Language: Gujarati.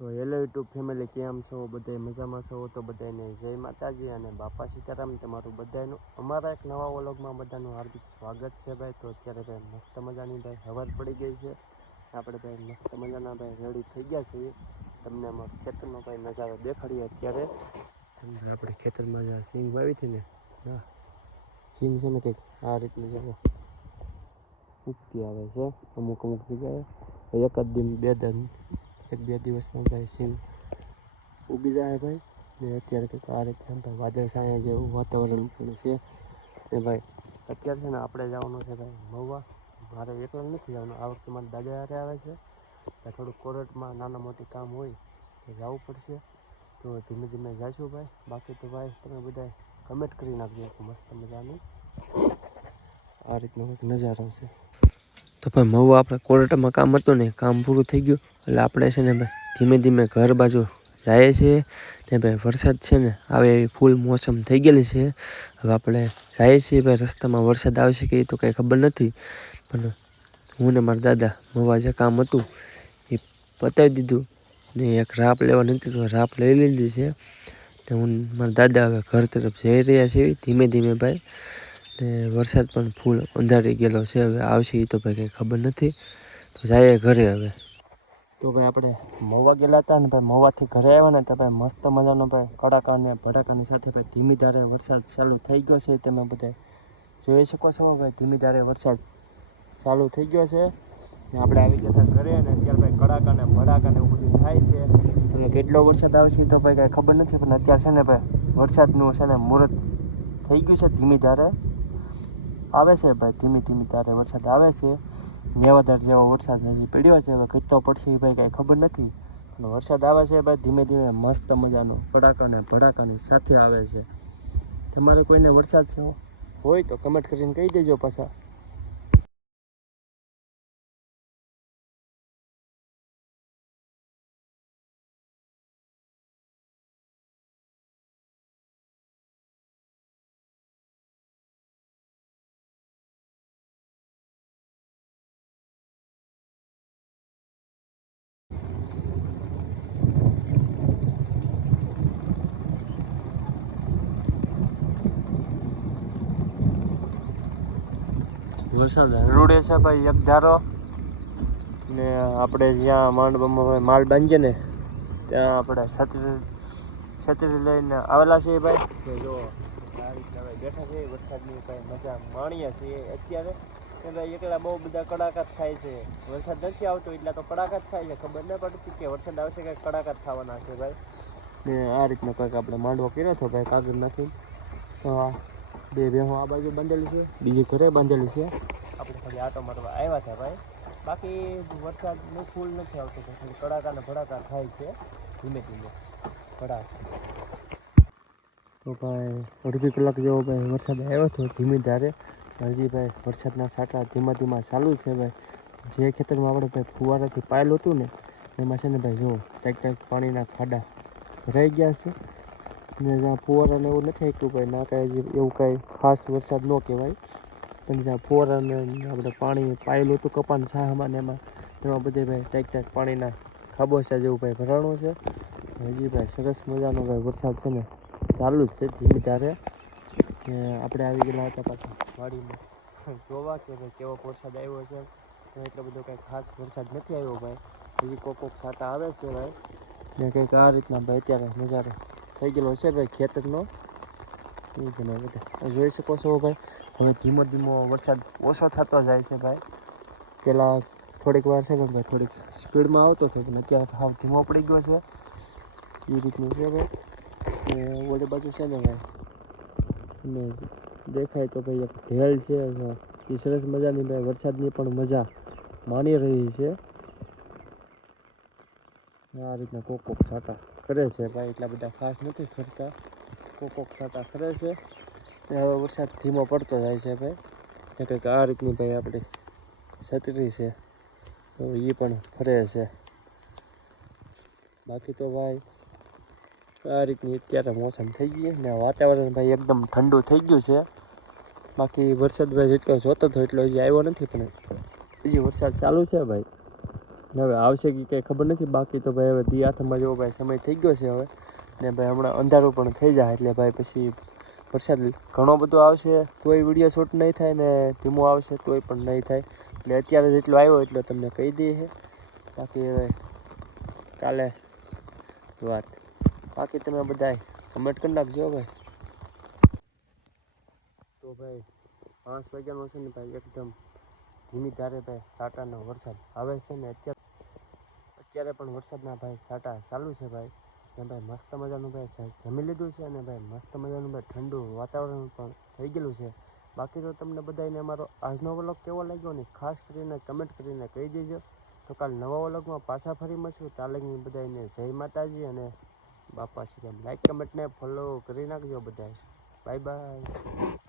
તો હેલો યુટ્યુબ ફેમિલી, કેમ છો? બધાય મજામાં છો? તો બધાને જય માતાજી અને બાપા સીતારામ. તમારું બધાનું અમારા એક નવા વ્લોગમાં બધાનું હાર્દિક સ્વાગત છે ભાઈ. તો અત્યારે ભાઈ મસ્ત મજાની ભાઈ હવાર પડી ગઈ છે. આપણે ભાઈ મસ્ત મજાના ભાઈ રેડી થઈ ગયા છીએ. તમને આમાં ખેતરનો ભાઈ નજારો દેખાડીએ અત્યારે. આપણે ખેતરમાં જ્યાં સિંગ વાવી હતી ને, ના સિંગ છે ને કંઈક આ રીતની જવો ઉગતી આવે છે અમુક જગ્યાએ. એક જ દિન એક બે દિવસમાં ભાઈ સિંગ ઉગી જાય ભાઈ. ને અત્યારે કંઈક આ રીતના ભાઈ વાદળછાયા જેવું વાતાવરણ પણ છે. ને ભાઈ અત્યારે છે ને આપણે જવાનું છે ભાઈ મહુવા. મારે એકલો નથી જવાનું, આ વખતે મારા દાદા હારે આવે છે. થોડુંક કોર્ટમાં નાના મોટી કામ હોય તો જવું પડશે. તો ધીમે ધીમે જઈશું ભાઈ. બાકી તો ભાઈ તમે બધા કમેન્ટ કરી નાખજો મસ્ત મજાની આ રીતનો કંઈક નજારો છે. તો ભાઈ મહુવા આપણે કોર્ટમાં કામ હતું ને, કામ પૂરું થઈ ગયું એટલે આપણે છે ને ભાઈ ધીમે ધીમે ઘર બાજુ જાય છે. ને ભાઈ વરસાદ છે ને આવે એવી ફૂલ મોસમ થઈ ગયેલી છે. હવે આપણે જઈએ છીએ ભાઈ, રસ્તામાં વરસાદ આવશે કે એ તો કંઈ ખબર નથી. પણ હું ને મારા દાદા મહુવા જે કામ હતું એ પતાવી દીધું ને એક રાપ લેવાની હતી તો રાપ લઈ લીધી છે. ને હું મારા દાદા હવે ઘર તરફ જઈ રહ્યા છીએ ધીમે ધીમે ભાઈ. ને વરસાદ પણ ફૂલ અંધારી ગયેલો છે, હવે આવશે એ તો ભાઈ કંઈ ખબર નથી. તો જઈએ ઘરે હવે. તો ભાઈ આપણે મહુવા ગયેલા હતા ને ભાઈ, મહુવાથી ઘરે આવ્યા ને તો ભાઈ મસ્ત મજાનો ભાઈ કડાકા ને ભડાકાની સાથે ભાઈ ધીમી ધારે વરસાદ ચાલુ થઈ ગયો છે. તમે બધા જોઈ શકો છો ભાઈ, ધીમી ધારે વરસાદ ચાલુ થઈ ગયો છે. ને આપણે આવી ગયા હતા ઘરે ને અત્યારે ભાઈ કડાકા ને ભડાકા ને એવું બધું થાય છે. અને કેટલો વરસાદ આવશે તો ભાઈ કાંઈ ખબર નથી. પણ અત્યારે છે ને ભાઈ વરસાદનું છે ને મુહૂર્ત થઈ ગયું છે. ધીમી ધારે આવે છે ભાઈ, ધીમી ધારે વરસાદ આવે છે. નેવાધાર જેવો વરસાદ હજી પડ્યો છે. હવે કેટલો પડશે એ ભાઈ કાંઈ ખબર નથી. પણ વરસાદ આવે છે ભાઈ ધીમે ધીમે મસ્ત મજાનો કડાકા ને ભડાકાની સાથે આવે છે. તમારે કોઈને વરસાદ હોય તો કમેન્ટ કરીને કહી દેજો પાછા. વરસાદ હરોડે છે ભાઈ એક ધારો. ને આપણે જ્યાં માંડવામાં માલ બાંધીએ ને ત્યાં આપણે છત્રી લઈને આવેલા છીએ ભાઈ. કે જો આ રીતના ભાઈ બેઠા છે, વરસાદની ભાઈ મજા માણીએ છીએ અત્યારે. કે ભાઈ એકલા બહુ બધા કડાકા જ થાય છે. વરસાદ નથી આવતો એટલા તો કડાકા જ થાય છે. ખબર ન પડતી કે વરસાદ આવશે કે કડાકા જ થવાના છે ભાઈ. ને આ રીતનો કંઈક આપણે માંડવો કર્યો હતો ભાઈ કાગળ નાખીને. તો બે ભેહો આ બાજુ બાંધેલી છે, બીજી ઘરે બાંધેલી છે. આપણે ખાલી આટો મારવા આવ્યા હતા ભાઈ. બાકી વરસાદનું ફૂલ નથી આવતું, ખાલી કડાકા ને ભડાકા થાય છે ધીમે ધીમે ભડાકા. તો ભાઈ અડધી કલાક જેવો ભાઈ વરસાદ આવ્યો હતો ધીમી ધારે. હજી ભાઈ વરસાદના છાંટા ધીમા ધીમા ચાલુ છે ભાઈ. જે ખેતરમાં આપણે ભાઈ ફુવારાથી પાયેલું હતું ને એમાં છે ને ભાઈ જુઓ કંઈક પાણીના ખાડા રહી ગયા છે. ને જ્યાં ફુવારાને એવું નથી આપ્યું ભાઈ, ના કાંઈ એવું કાંઈ ખાસ વરસાદ ન કહેવાય. પણ જ્યાં ફુવારાને આપણે પાણી પાયેલું હતું કપાન સાહમાં ને એમાં બધે ભાઈ કંઈક પાણીના ખાબોચિયા જેવું ભાઈ ભરાણું છે. હજી ભાઈ સરસ મજાનો ભાઈ વરસાદ છે ને ચાલુ જ છે ધીમી ધારે. આપણે આવી ગયેલા હતા પાછા વાડીમાં જોવા કે ભાઈ કેવો વરસાદ આવ્યો છે. એટલો બધો કાંઈ ખાસ વરસાદ નથી આવ્યો ભાઈ. હજી કોક છાંટા આવે છે ભાઈ. ને કંઈક આ રીતના ભાઈ અત્યારે નજારો થઈ ગયેલો છે ભાઈ ખેતરનો. એ તમે બધા જોઈ શકો છો ભાઈ. હવે ધીમો ધીમો વરસાદ ઓછો થતો જાય છે ભાઈ. પહેલાં થોડીક વાર છે ને ભાઈ થોડીક સ્પીડમાં આવતો હતો, પણ અત્યારે હાવ ધીમો પડી ગયો છે. એ રીતનું છે ભાઈ. ને ઓલી બાજુ છે ને ભાઈ અને દેખાય તો ભાઈ એક ઢેલ છે. એ સરસ મજાની ભાઈ વરસાદની પણ મજા માણી રહી છે. આ રીતના કોક છાંટા કરે છે ભાઈ, એટલા બધા ખાસ નથી કરતા. કોક છાંટા કરે છે. હવે વરસાદ ધીમો પડતો જાય છે ભાઈ. ને કંઈક આ રીતની ભાઈ આપણી છત્રી છે તો એ પણ ફરે છે. બાકી તો ભાઈ આ રીતની અત્યારે મોસમ થઈ ગઈ ને વાતાવરણ ભાઈ એકદમ ઠંડુ થઈ ગયું છે. બાકી વરસાદ ભાઈ જેટલો જોતો હતો એટલો હજી આવ્યો નથી, પણ હજી વરસાદ ચાલુ છે ભાઈ. હવે આવશે કે કંઈ ખબર નથી. બાકી તો ભાઈ હવે દી આઠમમાં જેવો ભાઈ સમય થઈ ગયો છે હવે, ને ભાઈ હમણાં અંધારું પણ થઈ જાય એટલે ભાઈ પછી વરસાદ ઘણો બધો આવશે તોય વિડીયો શૂટ નહીં થાય, ને ધીમો આવશે તોય પણ નહીં થાય. એટલે અત્યારે જેટલો આવ્યો એટલો તમને કહી દઈએ છે. બાકી હવે કાલે વાત. બાકી તમે બધાય કમેન્ટ કરી નાખજો ભાઈ. તો ભાઈ 5 વાગ્યાનો છે ને ભાઈ એકદમ ધીમી ધારે ભાઈ સાટાનો વરસાદ આવે છે ને અત્યારે પણ વરસાદના ભાઈ સાટા ચાલુ છે ભાઈ. ને ભાઈ મસ્ત મજાનું ભાઈ જમી લીધું છે, અને ભાઈ મસ્ત મજાનું ભાઈ ઠંડુ વાતાવરણ પણ થઈ ગયેલું છે. બાકી તો તમને બધાને અમારો આજનો વ્લોગ કેવો લાગ્યો ને ખાસ કરીને કમેન્ટ કરીને કહી દેજો. તો કાલ નવા વ્લોગમાં પાછા ફરી મળશું. તાલે બધાને જય માતાજી અને બાપા શ્રી રામ. લાઈક કમેન્ટને ફોલો કરી નાખજો બધાય. Bye bye.